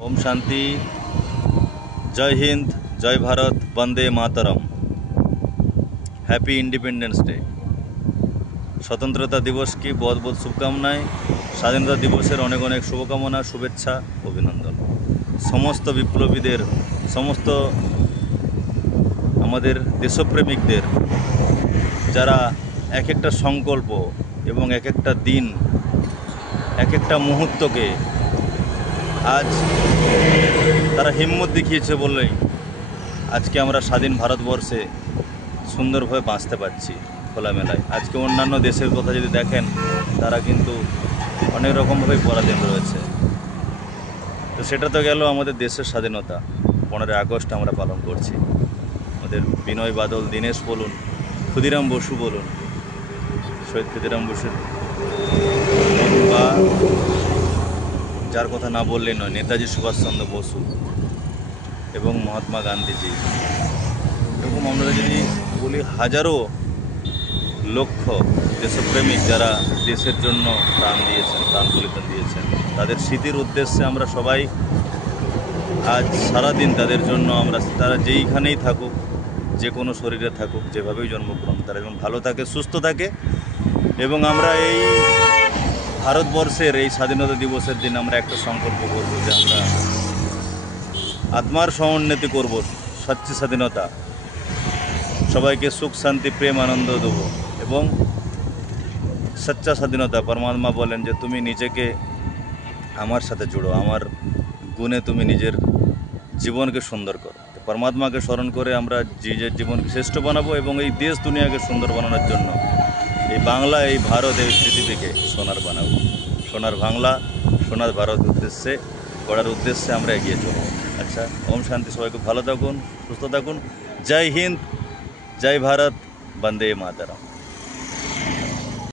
ओम शांति। जय हिंद, जय भारत, वंदे मातरम। Happy independence day. स्वतंत्रता दिवस की बहुत बहुत शुभकामनाएं। स्वाधीनता दिवसेर अनेक अनेक शुभकामना, शुभेच्छा, अभिनंदन समस्त विप्लबीदेर, समस्त आमादेर देशप्रेमिकदेर যারা এক একটা সংকল্প এবং এক একটা দিন, এক একটা মুহূর্তকে আজ তারা হিম্মত দেখিয়েছে বলেই আজকে আমরা স্বাধীন ভারতবর্ষে সুন্দরভাবে বাঁচতে পারছি খোলামেলায়। আজকে অন্যান্য দেশের কথা যদি দেখেন, তারা কিন্তু অনেক রকমভাবেই পরাধীন রয়েছে। তো সেটা তো গেল আমাদের দেশের স্বাধীনতা। 15 আগস্ট আমরা পালন করছি। আমাদের বিনয় বাদল দীনেশ বলুন, ক্ষুদিরাম বসু বলুন, শহীদ ক্ষুদিরাম বসুর বা যার কথা না বললেই নয়, নেতাজি সুভাষচন্দ্র বসু এবং মহাত্মা গান্ধীজি, এরকম আমরা যদি বলি হাজারো লক্ষ দেশপ্রেমিক যারা দেশের জন্য প্রাণ দিয়েছেন, প্রাণ বলিদান দিয়েছেন, তাদের স্মৃতির উদ্দেশ্যে আমরা সবাই আজ সারাদিন তাদের জন্য তারা যেইখানেই থাকুক, যে কোনো শরীরে থাকুক, যেভাবেই জন্মগ্রহণ, তারা যেমন ভালো থাকে, সুস্থ থাকে। এবং আমরা এই ভারতবর্ষের এই স্বাধীনতা দিবসের দিন আমরা একটা সংকল্প করব যে আমরা আত্মার সমুন্নতি করব, স্বচ্ছ স্বাধীনতা, সবাইকে সুখ শান্তি প্রেম আনন্দ দেব। এবং সচ্চা স্বাধীনতা, পরমাত্মা বলেন যে তুমি নিজেকে আমার সাথে জুড়ো, আমার গুণে তুমি নিজের জীবনকে সুন্দর করো। পরমাত্মাকে স্মরণ করে আমরা নিজের জীবনকে শ্রেষ্ঠ বানাবো এবং এই দেশ দুনিয়াকে সুন্দর বানানোর জন্য এই বাংলা, এই ভারত, এই পৃথিবীকে সোনার বানাবো। সোনার বাংলা, সোনার ভারত উদ্দেশ্যে গড়ার উদ্দেশ্যে আমরা এগিয়ে চলব। আচ্ছা, ওম শান্তি। সবাইকে ভালো থাকুন, সুস্থ থাকুন। জয় হিন্দ, জয় ভারত, বন্দে মাতরম।